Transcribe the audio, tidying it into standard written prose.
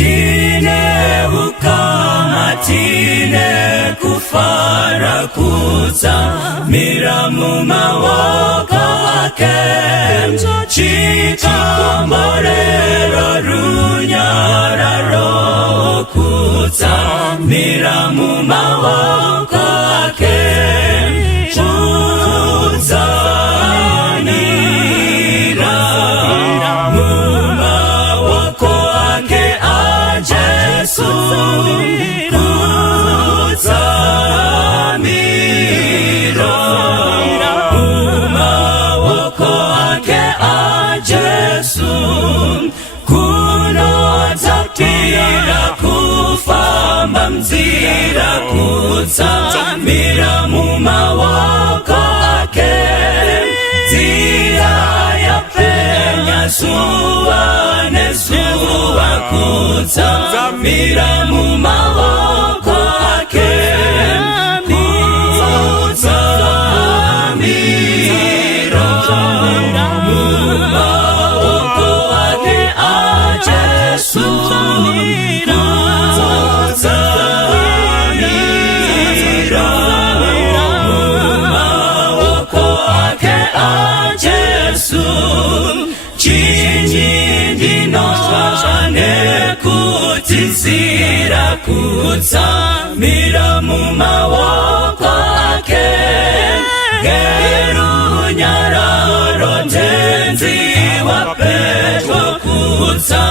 tine ukamatine kufarakuza miramu mawoko ake chikamborero runyararo kuza miramu mawoko ake uzanira mawoko ake ajesu uzanira mawoko ake ajesu kunotaptira kufamba mzira kutsamira mumawoko ake zira yapenya zuwa nezuwa kutsamira mumawoko ake kutsamira mumawoko ake ajesu kutizira kutsamira mumawoko ake gerunyararo ntenzi wapetwa kutsamira